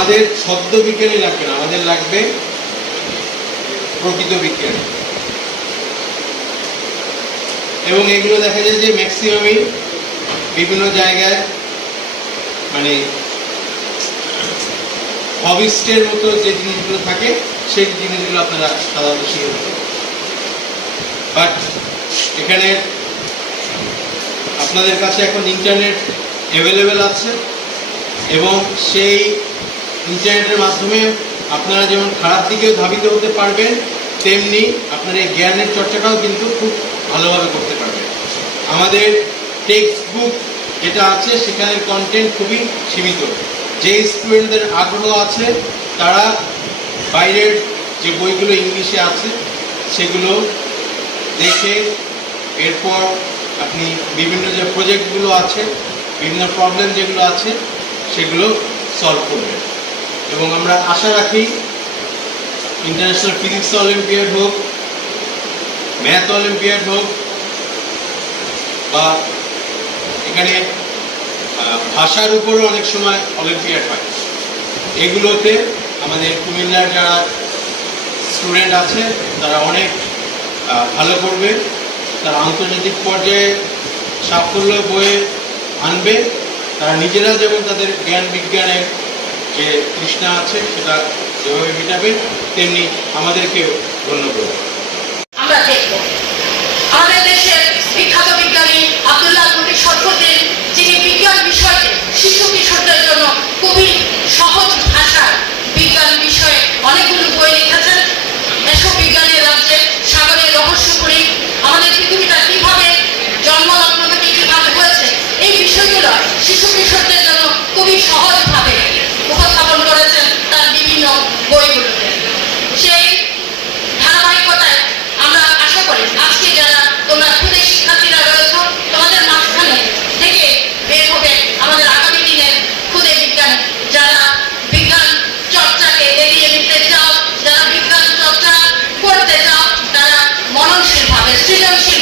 আমাদের শব্দ বিজ্ঞানী লাগবে না, আমাদের লাগবে প্রকৃত বিজ্ঞান। এবং এগুলো দেখা যায় যে ম্যাক্সিমামই বিভিন্ন জায়গায় মানে হবিস্টের মতো যে জিনিসগুলো থাকে সেই জিনিসগুলো আপনারা সাধারণত শিখে থাকেন। বাট এখানে আপনাদের কাছে এখন ইন্টারনেট অ্যাভেলেবেল আছে এবং সেই ইন্টারনেটের মাধ্যমে আপনারা যেমন খারাপ দিকেও ধাবিত হতে পারবেন, তেমনি আপনার এই জ্ঞানের চর্চাটাও কিন্তু খুব ভালোভাবে করতে পারবেন। আমাদের টেক্সট বুক যেটা আছে সেখানের কন্টেন্ট খুবই সীমিত। যে স্টুডেন্টদের আগ্রহ আছে তারা বাইরের যে বইগুলো ইংলিশে আছে সেগুলো দেখে এরপর আপনি বিভিন্ন যে প্রজেক্টগুলো আছে, বিভিন্ন প্রবলেম যেগুলো আছে সেগুলো সলভ করবেন। এবং আমরা আশা রাখি ইন্টারন্যাশনাল ফিজিক্স অলিম্পিয়াড হোক, ম্যাথ অলিম্পিয়াড হোক, বা এখানে ভাষার উপরও অনেক সময় অলিম্পিয়াড হয়, এগুলোতে আমাদের কুমিল্লার যারা স্টুডেন্ট আছে তারা অনেক ভালো করবে, তারা আন্তর্জাতিক পর্যায়ে সাফল্য বয়ে আনবে। তারা নিজেরা যেমন তাদের জ্ঞান বিজ্ঞানের যে তৃষ্ণা আছে সেটা যেভাবে মেটাবে, তেমনি আমাদেরকেও ধন্য করবে। আমরা দেখব আমাদের দেশের বিখ্যাত বিজ্ঞানী আব্দুল্লাহ আল সরফুদ্দিন, যিনি বিজ্ঞান বিষয়কে শিশু কিশোরদের জন্য খুবই সহজ ভাষায় বিজ্ঞান বিষয়ে অনেকগুলো বই লিখেছেন। এসব বিজ্ঞানের রাজ্যে সাগরের রহস্যপুরী, আমাদের পৃথিবীটা কিভাবে জন্মলগ্ন থেকে কিভাবে হয়েছে, এই বিষয়গুলো শিশু কিশোরদের জন্য খুবই সহজভাবে উপস্থাপন করেছেন তার বিভিন্ন বইগুলোতে। সেই ধারাবাহিকতায় আমরা আশা করি আজকে যারা তোমরা খুদে শিক্ষার্থীরা রয়েছ, তোমাদের মাঝখানে থেকে বের হবে আমাদের আগামী দিনের খুদে বিজ্ঞান, যারা বিজ্ঞান চর্চাকে এগিয়ে নিতে চাও, যারা বিজ্ঞান চর্চা করতে চাও, তারা মননশীলভাবে সৃজনশীল